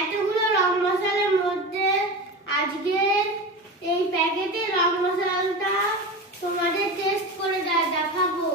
এতগুলো রং মশলার মধ্যে আজকে এই প্যাকেটে রং মশলাটা তোমাদের টেস্ট করে দেখাবো।